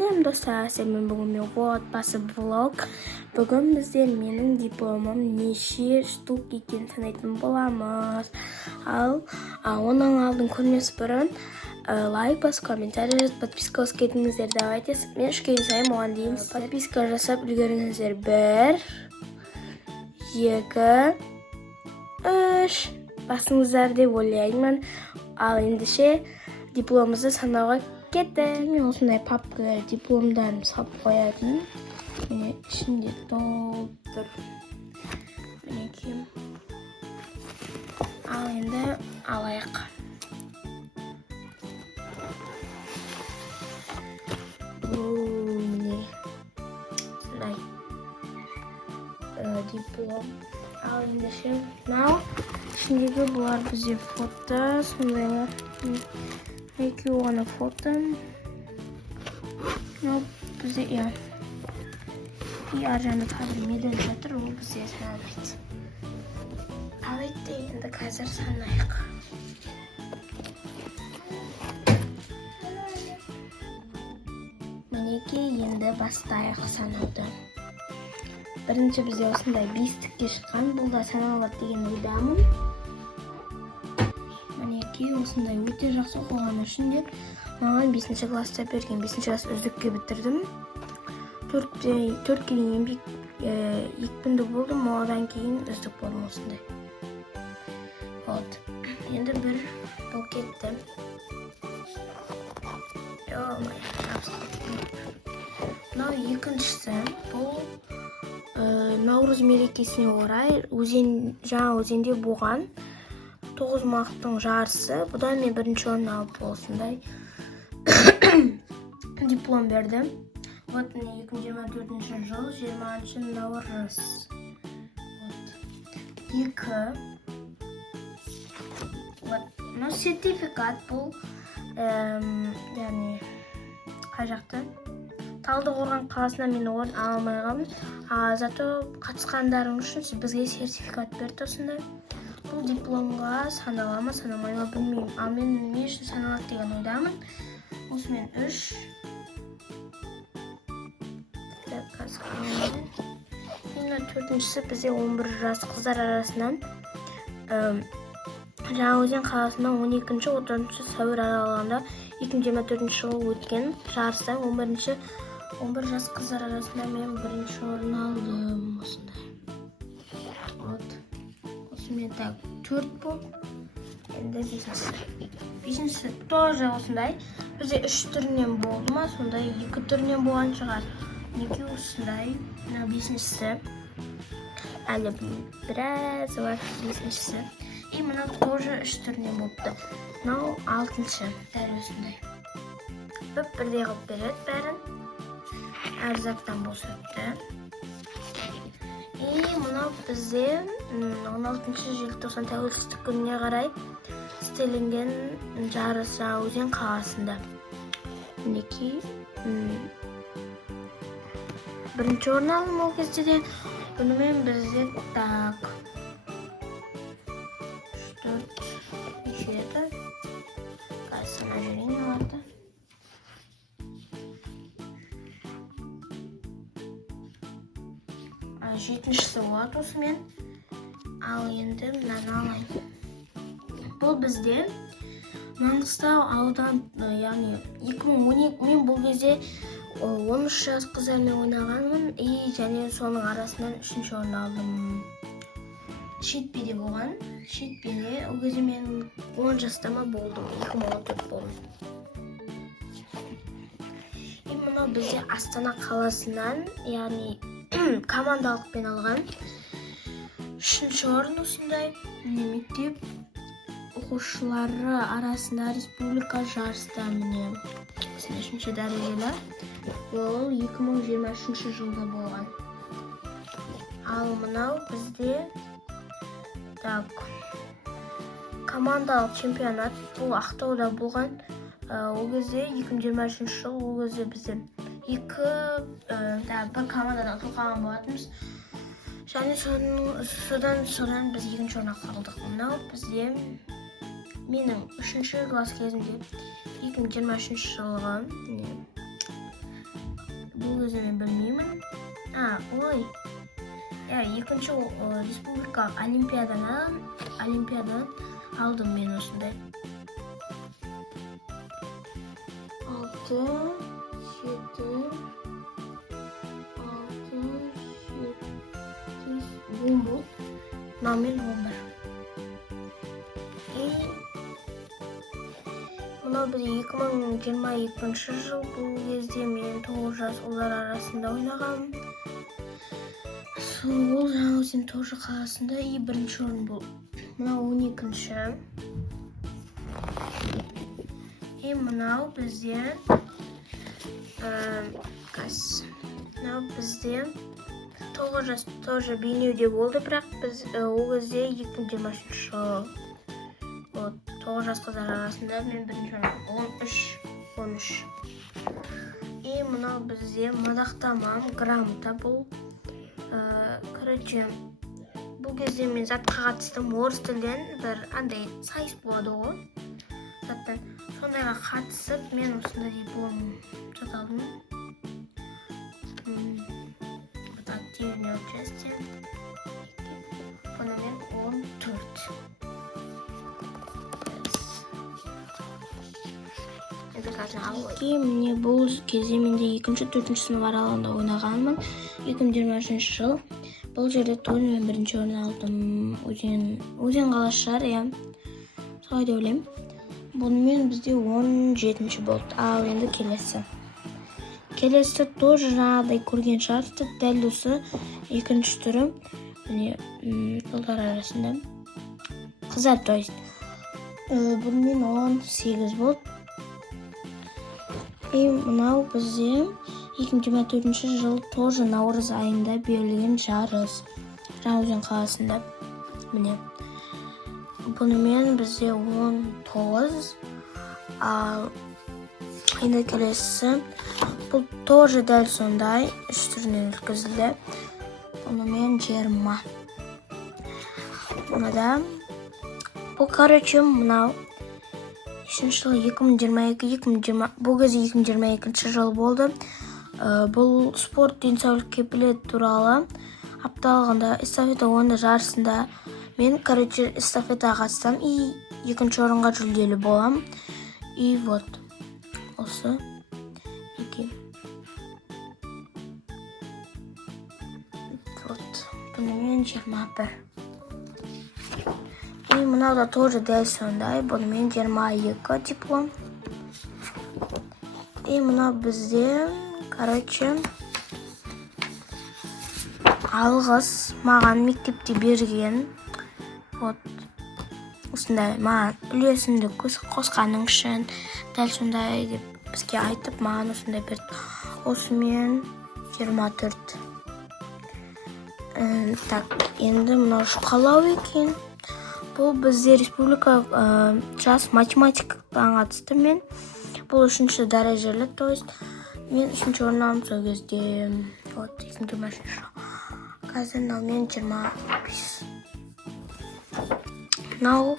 Салем достар, мен бүгін отбасы влог. Бүгін бізде менің дипломым неше штук екенін санайтын боламыз. Ал оның алдын көрмес бұрын лайк басып, комментарий жазып, подписка басып кетіңіздер. Давайте мен үш кейін сайын оған дейін подписка жасап үлгеріңіздер. 1, 2, 3 басыңыздар деп ойлаймын. Ал ендеше дипломымызды санауға кетті. Мен осындай папка дипломдарым салып қоятын. Міне ішінде толтыр. Мінекей. Ал енді алайық. Міне сондай диплом. Ал ендеше мынау ішіндегі бұлар бізде фото, сондайлар. Екі оған фото. Мынау бізде ар жағында қазір медаль жатыр, ол бізде саналмайды. Алайда енді қазір санайық. Мінекей енді бастайық санауды. Бірінші бізде осындай 5-тікке шыққан, бұл да саналады деген ойдамын. Мінекей осындай өте жақсы оқыған үшін де маған 5-ші класста берген. 5-ші класс үздікке бітірдім. 4 кейін еңбек екпінді болдым, одан кейін үздік болдым осындай. Енді бір бұл кетті. Мынау екіншісі, бұл Наурыз мерекесіне орай жаңа өзенде болған 9 мақтың жарысы. Бұдан мен бірінші орын алып осындай диплом бердім. Вот міне 2024 жыл 20 наурыз. 2. Вот сертификат бұл, яғни қай жақты? Талдықорған қаласынан мен орын алмайғамын. Зато қатысқандарым үшін бізге сертификат берді осындай. Бұл дипломға санала ма, санамай ма білмеймін. Ал мен не үшін саналады деген ойдамын. Осымен 3. Енді 4-шісі бізде 11 жас қыздар арасынан Жаңаөзен қаласында 12-13 сәуір аралығында 2024 жылы өткен жарыста 11 жас қыздар арасында мен бірінші орын алдым. Осындай. Осымен 4 бұл. Енді 5-ші тоже осындай. Бізде 3 түрінен болды ма, сондай 2 түрінен болған шығар. Неге осындай. 5-шісі. Әлі біраз бар 5-шісі. И мынау тоже 3 түрінен болыпты. Мынау 6-шы. Дәл осындай. Бірдей қылып береді бәрін. Әр заттан болса өтті. И мынау бізде 16 желтоқсан тәуелсіздік күніне қарай істелінген жарыс Жаңаөзен қаласында. Мінекей бірінші орын алдым ол кезде де. Бұнымен бізде так 4 неше еді? Сана жүрейін оларды. 7-шісі болады осымен. Ал енді мынаны алайын. Бұл бізде Маңғыстау аудан, яғни 2012 мен бұл кезде 13 жас қыздармен ойнағанмын. Және соның арасынан 3-ші орын алдым. Шетпеде болған. Шетпеде ол кезде мен 10 жастама болдым. 2014 болдым. Мынау бізде Астана қаласынан, яғни командалықпен алған 3-ші орын осындай. Мектеп оқушылары арасында республика жарыста міне 3-ші дәрежелі. Ол 2023 жылда болған. Ал мынау бізде командалық чемпионат. Бұл Ақтауда болған. Ол кезде 2023 жыл, ол кезде бізде бір командадан ұтылған болатынбыз. Және содан біз 2-ші орынға қалдық. Мынау бізде менің 3-ші класс кезімде 2023 жылғы бұл кезде мен білмеймін. Ой. Екінші республикалық олимпиададан алдым мен осындай. 6, 7, 10 бұл. Номер 11. Мынау біз 2022 жыл, бұл кезде мен 9 жас ұлдар арасында ойнағам. Ол жаңа өзен тоже қаласында бірінші орын бұл. Мынау 12-ші. Мынау бізде мынау бізде 9 жас тоже бейнеуде болды, бірақ біз ол кезде 2023 жыл. 9 жас қыздар арасында мен бірінші орын 13. Мынау бізде мадақтамам, грамота бұл. Короче, бұл кезде мен затқа қатыстым, орыс тілден бір андай сайыс болады ғой. Заттан сондайға қатысып, мен осындай диплом жаталдым. Активное участие. Феномен 14. Мне бұл кезде менде 2-4 сынып аралығында ойнағанмын. 2023 жыл. Бұл жерде тоже мен бірінші орын алдым. Өзен қаласы шығар, солай деп ойлаймын. Бұнымен бізде 17-ші болды. Ал енді келесі. Келесі тоже жаңағыдай көрген шығарсыздар, дәл осы екінші түрі. Ұлдар арасында. Қыздар, то есть. Бұнымен 18 болды. Мынау бізде 2024 жыл тоже наурыз айында берілген жарыс. Жаңаөзен қаласында. Міне. Бұнымен бізде 19. Ал енді келесі. Бұл тоже дәл сондай үш түрінен өткізілді. Бұнымен 20. Бұнада. Бұл, короче, мынау. Жыл 2022, бұл кезде 2022 жыл болды. Бұл спорт денсаулық кепілет туралы апталығында эстафета ойыны жарысында мен, короче, эстафетаға қатыстым и екінші орынға жүлделі болам. И вот, осы екен. Вот, бұнымен 21. И мынау тоже дәл сондай, бұнымен 22 диплом. И мынау бізде, короче, алғыс маған мектепте берген. Вот, осындай маған үлесімді қосқаның үшін дәл сондай деп бізге айтып, маған осындай берді. Осымен 24. Так, енді мынау шұқалау екен. Бұл бізде республика жас математикадан қатысты мен. Бұл 3-ші дәрежелі, то есть мен 3-ші орыннан сол кезде. Вот, 2023 жыл. Қазір мен 25. Мынау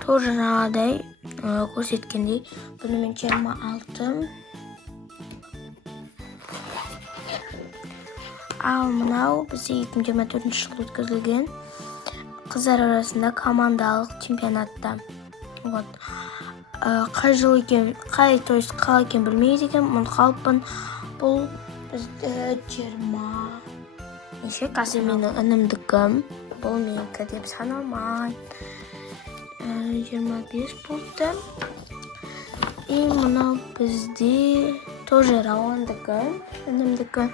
тоже жаңағыдай көрсеткендей. Бұнымен 26. Ал мынау бізде 2024 жыл өткізілген қыздар арасында командалық чемпионатта. Вот. Қай жыл екен, то есть қал екен білмейді екен, мұны қалыппын. Бұл бізді 20. Неше, қазір менің інімдікім. Бұл менікі деп саналмай. 25 болды. И мынау бізде тоже Рауандікі, інімдікі.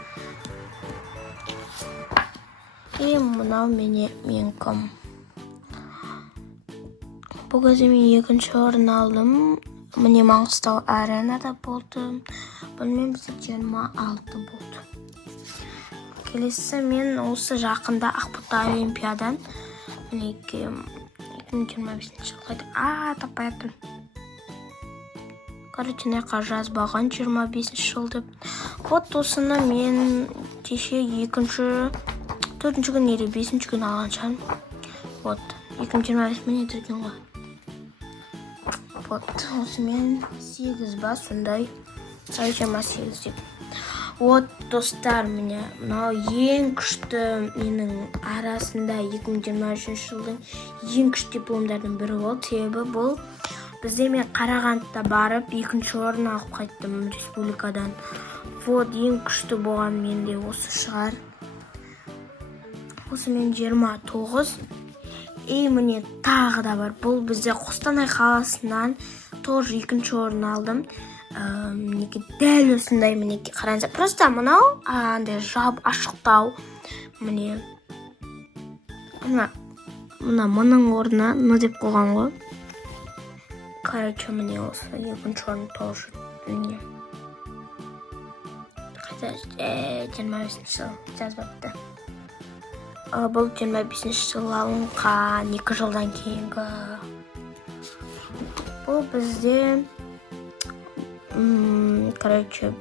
И мынау менікім. Бұл кезде мен 2-ші орын алдым. Міне Маңғыстау аренада болды. Бұнымен бізде 26 болды. Келесі мен осы жақында Ақбота олимпиадан 2025 жылғы. Таппай аттым. Короче, неқа жазбаған 25 жыл деп. Вот осыны мен кеше 4-ші күн ері 5-ші күн алған шығармын. Вот, 2025 мен етірген ғой. Вот, осымен 8 ба, сондай. 28 деп. Вот достар, міне мынау ең күшті менің арасында 2023 жылдың ең күшті дипломдардың бірі болды. Себебі бұл бізде мен Қарағандыда барып екінші орын алып қайттым республикадан. Вот ең күшті болған менде осы шығар. Осы мен 29. Міне тағы да бар. Бұл бізде Қостанай қаласынан тоже екінші орын алдым. Мінеки дәл осындай, мінеки қараңыздар. Просто мынау андай жаб ашықтау. Міне мұның орнына ны деп қойған ғой. Короче, міне осы екінші орын тоже. Міне қайта 25 жыл жазбапты. Бұл 25 жыл алынған 2 жылдан кейінгі. Бұл бізде короче,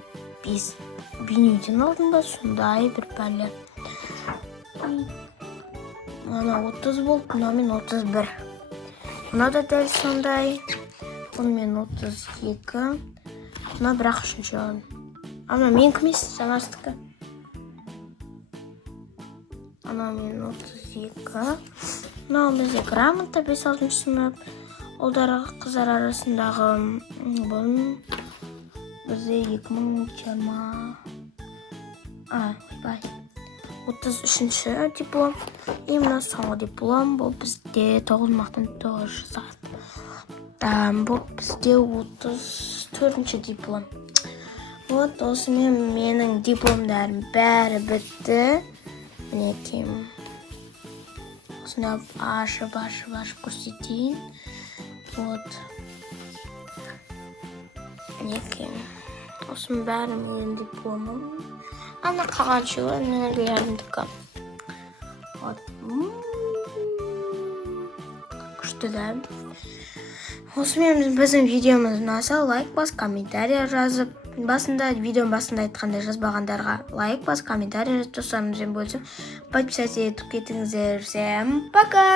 біз бейнеуден алдында сондай бір пәлі. Мына 30 болды, мына мен 31. Мына да дәл сондай. Бұл мен 32. Мына бірақ үшінші орын. Ана мен кімес, жанастықы. Ана мен 32. Мына бізде грамота 5-6 сынып. Олдарға қыздар арасындағы бұның бізде 2020 33-ші диплом. Мына соңғы диплом. Бұл бізде 9 мақтан 9 жасаған. Бұл бізде 34-ші диплом. Вот осымен менің дипломдарым бәрі бітті. Мінеки осыны ашып көрсетейін. Вот. Мінеки осының бәрі менің дипломым. Ана қалған шығы нәлерімдікі. Вот. Күшті да. Осымен біздің видеомыз ұнаса, лайк бас, комментария жазып, видеоның басында айтқандай жазбағандарға лайк бас, комментария жазып, достарымызбен бөлісіп, подписаться етіп кетіңіздер. Всем пока!